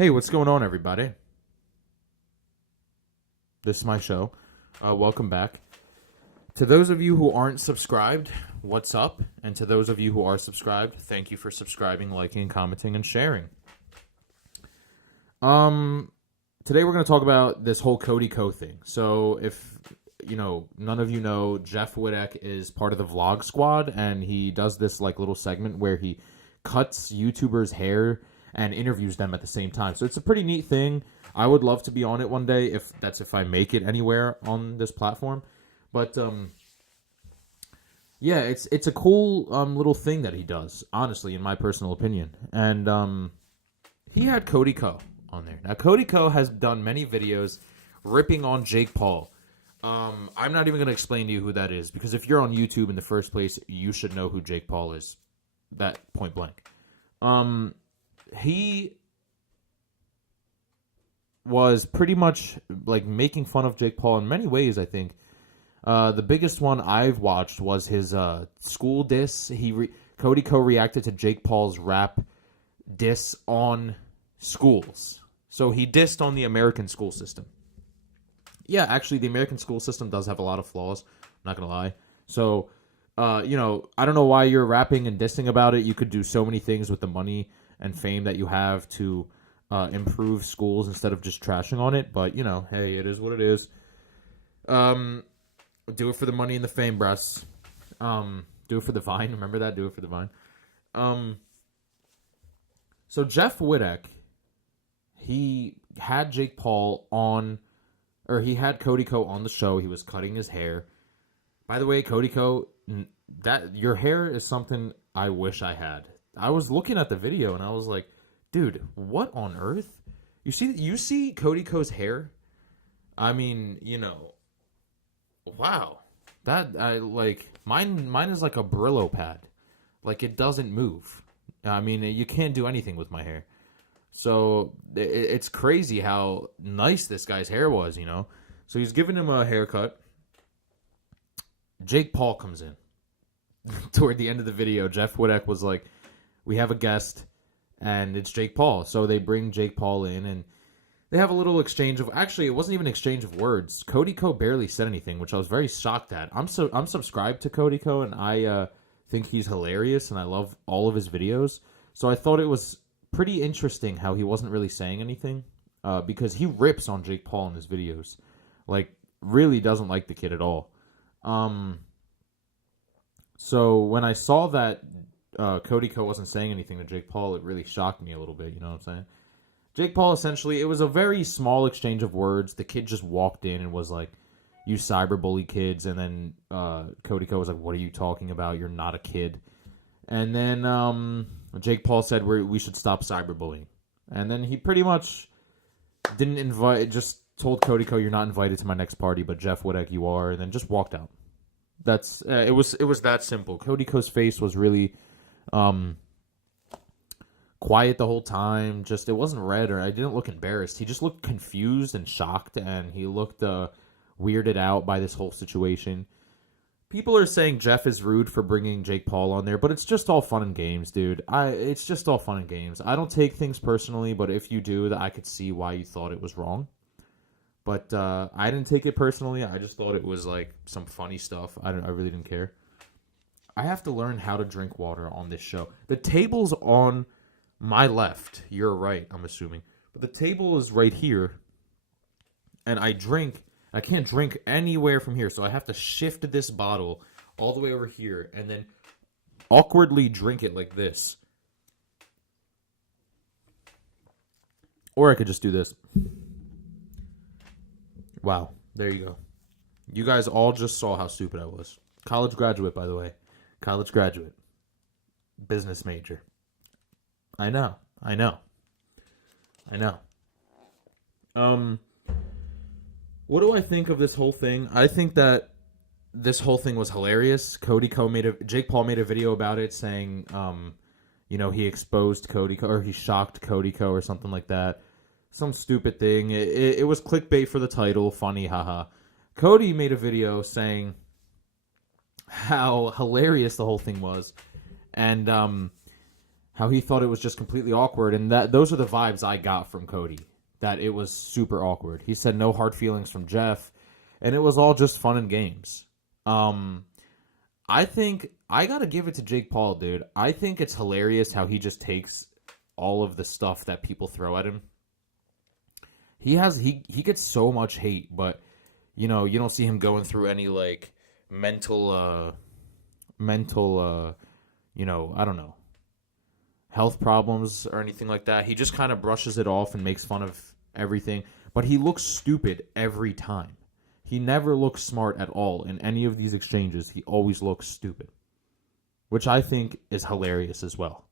Hey, what's going on, everybody? This is my show. Welcome back. To those of you who aren't subscribed, what's up? And to those of you who are subscribed, thank you for subscribing, liking, commenting, and sharing. Today we're going to talk about this whole CodyKo thing. So if, none of you know, Jeff Wittek is part of the Vlog Squad, and he does this little segment where he cuts YouTubers' hair and interviews them at the same time. So it's a pretty neat thing. I would love to be on it one day if I make it anywhere on this platform. But yeah, it's a cool little thing that he does, honestly, in my personal opinion. And he had CodyKo on there. Now, CodyKo has done many videos ripping on Jake Paul. I'm not even going to explain to you who that is, because if you're on YouTube in the first place, you should know who Jake Paul is. That point blank. He was pretty much making fun of Jake Paul in many ways, I think. The biggest one I've watched was his school diss. CodyKo reacted to Jake Paul's rap diss on schools. So he dissed on the American school system. Yeah, actually, the American school system does have a lot of flaws. I'm not going to lie. So, I don't know why you're rapping and dissing about it. You could do so many things with the money and fame that you have to improve schools instead of just trashing on it. But, hey, it is what it is. Do it for the money and the fame, bruss. Do it for the Vine. Remember that? Do it for the Vine. So Jeff Wittek, he had Jake Paul on, or he had CodyKo on the show. He was cutting his hair. By the way, CodyKo, that your hair is something I wish I had. I was looking at the video and I was like, dude, what on earth? You see CodyKo's hair? I mean, wow. Mine is like a Brillo pad. It doesn't move. I mean, you can't do anything with my hair. So it's crazy how nice this guy's hair was, So he's giving him a haircut. Jake Paul comes in. Toward the end of the video, Jeff Wittek was like, we have a guest, and it's Jake Paul. So they bring Jake Paul in, and they have a little exchange of... Actually, it wasn't even an exchange of words. CodyKo barely said anything, which I was very shocked at. I'm subscribed to CodyKo, and I think he's hilarious, and I love all of his videos. So I thought it was pretty interesting how he wasn't really saying anything, because he rips on Jake Paul in his videos. Really doesn't like the kid at all. So when I saw that CodyKo wasn't saying anything to Jake Paul, it really shocked me a little bit, you know what I'm saying? Jake Paul, essentially, it was a very small exchange of words. The kid just walked in and was like, you cyberbully kids. And then CodyKo was like, what are you talking about? You're not a kid. And then Jake Paul said we should stop cyberbullying. And then he pretty much just told CodyKo, you're not invited to my next party, but Jeff Wittek, you are. And then just walked out. That's it was that simple. CodyKo's face was really quiet the whole time. Just, it wasn't red, or I didn't look embarrassed. He just looked confused and shocked, and he looked weirded out by this whole situation. People are saying Jeff is rude for bringing Jake Paul on there, but it's just all fun and games, dude. It's just all fun and games. I don't take things personally, but if you do, I could see why you thought it was wrong. But I didn't take it personally. I just thought it was some funny stuff. I really didn't care. I have to learn how to drink water on this show. The table's on my left. You're right, I'm assuming. But the table is right here. And I can't drink anywhere from here. So I have to shift this bottle all the way over here and then awkwardly drink it like this. Or I could just do this. Wow, there you go. You guys all just saw how stupid I was. College graduate, by the way. College graduate. Business major. I know. What do I think of this whole thing? I think that this whole thing was hilarious. Jake Paul made a video about it saying, he exposed CodyKo, or he shocked CodyKo or something like that. Some stupid thing. It was clickbait for the title. Funny, haha. Cody made a video saying how hilarious the whole thing was. And how he thought it was just completely awkward, and those are the vibes I got from Cody, that it was super awkward. He said no hard feelings from Jeff, and it was all just fun and games. I think I gotta give it to Jake Paul, dude. I think it's hilarious how he just takes all of the stuff that people throw at him. He gets so much hate, but you don't see him going through any like mental I don't know, health problems or anything like that. He just kind of brushes it off and makes fun of everything, but he looks stupid every time. He never looks smart at all in any of these exchanges. He always looks stupid, which I think is hilarious as well.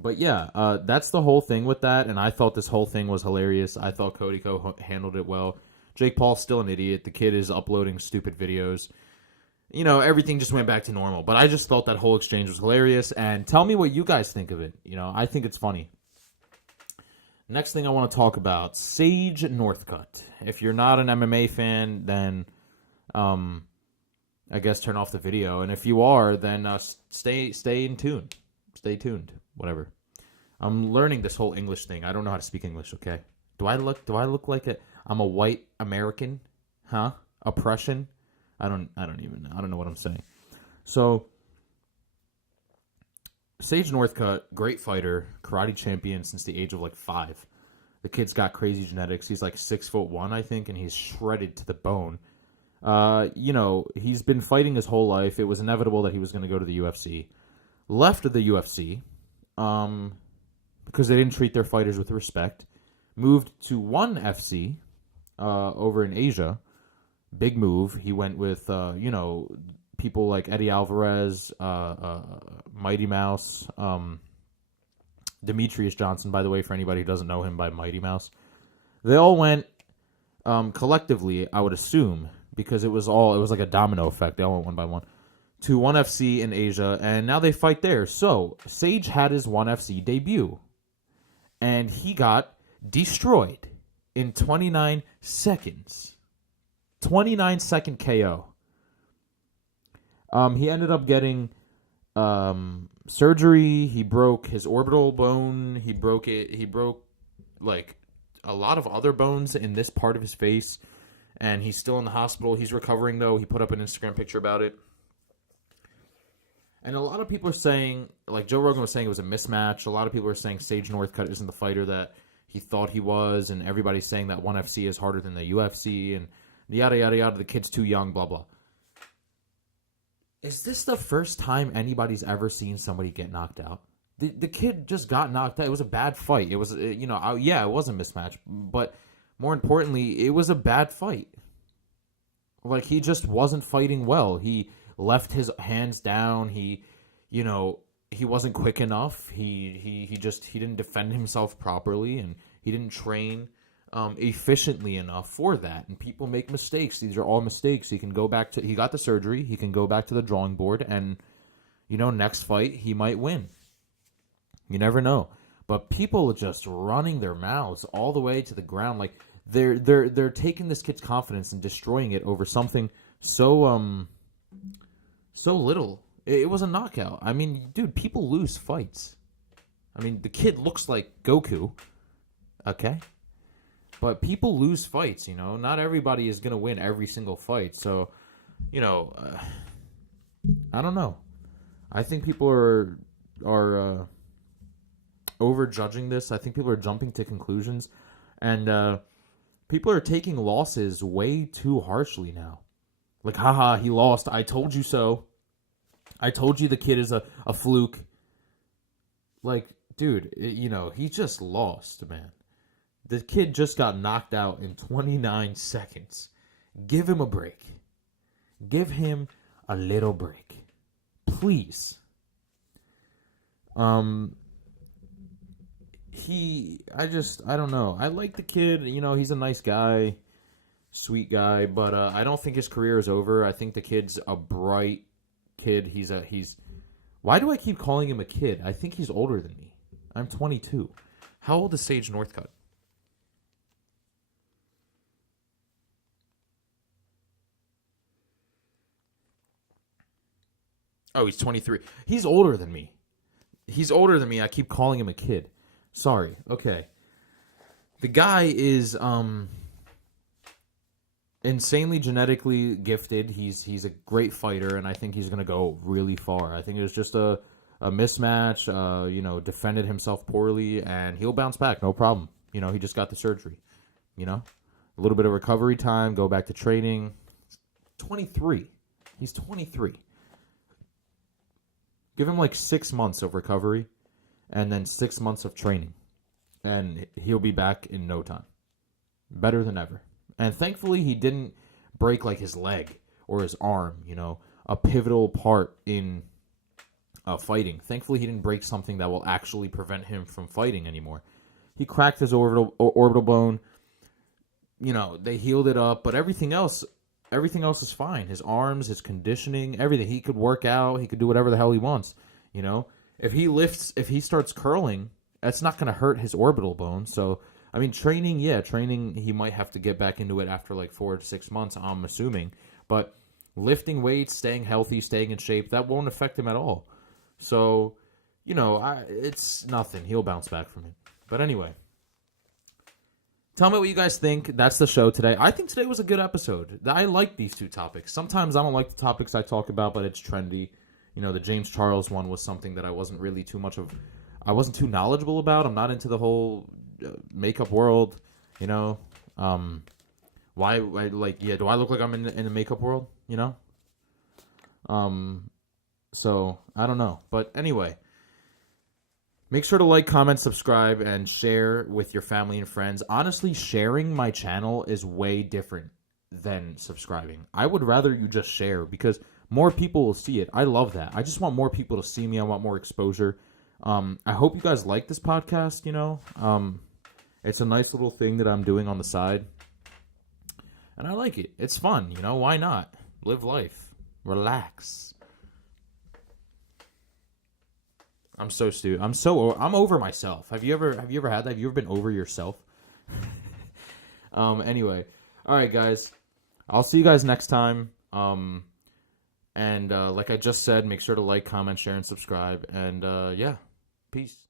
But yeah, that's the whole thing with that, and I thought this whole thing was hilarious. I thought CodyKo handled it well. Jake Paul's still an idiot. The kid is uploading stupid videos. Everything just went back to normal. But I just thought that whole exchange was hilarious, and tell me what you guys think of it. I think it's funny. Next thing I want to talk about, Sage Northcutt. If you're not an MMA fan, then I guess turn off the video. And if you are, then stay in tune. Stay tuned. Whatever. I'm learning this whole English thing. I don't know how to speak English, okay? Do I look like I'm a white American? Huh? Oppression? I don't even know. I don't know what I'm saying. So Sage Northcutt, great fighter, karate champion since the age of like 5. The kid's got crazy genetics. He's like 6'1", I think, and he's shredded to the bone. He's been fighting his whole life. It was inevitable that he was going to go to the UFC. Left of the UFC, because they didn't treat their fighters with respect. Moved to ONE FC, over in Asia. Big move. He went with, people like Eddie Alvarez, Mighty Mouse, Demetrius Johnson, by the way, for anybody who doesn't know him by Mighty Mouse. They all went, collectively, I would assume, because it was like a domino effect. They all went one by one, to ONE FC in Asia, and now they fight there. So, Sage had his ONE FC debut, and he got destroyed in 29 seconds. 29-second KO. He ended up getting surgery. He broke his orbital bone. He broke like a lot of other bones in this part of his face, and he's still in the hospital. He's recovering, though. He put up an Instagram picture about it. And a lot of people are saying, like Joe Rogan was saying, it was a mismatch. A lot of people are saying Sage Northcutt isn't the fighter that he thought he was, and everybody's saying that ONE FC is harder than the UFC, and yada, yada, yada. The kid's too young, blah, blah. Is this the first time anybody's ever seen somebody get knocked out? The kid just got knocked out. It was a bad fight. It was, it was a mismatch. But more importantly, it was a bad fight. Like, he just wasn't fighting well. He left his hands down. He wasn't quick enough. He didn't defend himself properly, and he didn't train efficiently enough for that. And people make mistakes. These are all mistakes. He got the surgery. He can go back to the drawing board, and next fight he might win. You never know. But people are just running their mouths all the way to the ground. Like, they're taking this kid's confidence and destroying it over something so little. It was a knockout. I mean, dude, people lose fights. I mean, the kid looks like Goku. Okay? But people lose fights, Not everybody is going to win every single fight. So, I don't know. I think people are overjudging this. I think people are jumping to conclusions. And people are taking losses way too harshly now. Like, haha, he lost. I told you so. I told you the kid is a fluke. Like, dude, he just lost, man. The kid just got knocked out in 29 seconds. Give him a break. Give him a little break. Please. I don't know. I like the kid. He's a nice guy. Sweet guy. But I don't think his career is over. I think the kid's a bright kid. Why do I keep calling him a kid? I think he's older than me. I'm 22. How old is Sage Northcutt? Oh, he's 23. He's older than me. I keep calling him a kid. Sorry. Okay. The guy is insanely genetically gifted. He's a great fighter, and I think he's gonna go really far. I think it was just a mismatch. Defended himself poorly, and he'll bounce back, no problem. He just got the surgery. A little bit of recovery time, go back to training. 23. He's 23. Give him like 6 months of recovery, and then 6 months of training, and he'll be back in no time. Better than ever. And thankfully, he didn't break like his leg or his arm, a pivotal part in fighting. Thankfully, he didn't break something that will actually prevent him from fighting anymore. He cracked his orbital bone. They healed it up, but everything else is fine. His arms, his conditioning, everything. He could work out. He could do whatever the hell he wants. If he starts curling, that's not going to hurt his orbital bone. So, training, he might have to get back into it after like 4 to 6 months, I'm assuming. But lifting weights, staying healthy, staying in shape, that won't affect him at all. So, it's nothing. He'll bounce back from it. But anyway, tell me what you guys think. That's the show today. I think today was a good episode. I like these two topics. Sometimes I don't like the topics I talk about, but it's trendy. The James Charles one was something that I wasn't really I wasn't too knowledgeable about. I'm not into the whole makeup world, why do I look like I'm in the makeup world, so I don't know, but anyway, make sure to like, comment, subscribe, and share with your family and friends. Honestly, sharing my channel is way different than subscribing. I would rather you just share because more people will see it. I love that. I just want more people to see me. I want more exposure. I hope you guys like this podcast, it's a nice little thing that I'm doing on the side. And I like it. It's fun, why not? Live life. Relax. I'm so stupid. I'm over myself. Have you ever had that? Have you ever been over yourself? Anyway. All right, guys. I'll see you guys next time. And like I just said, make sure to like, comment, share, and subscribe. And yeah. Peace.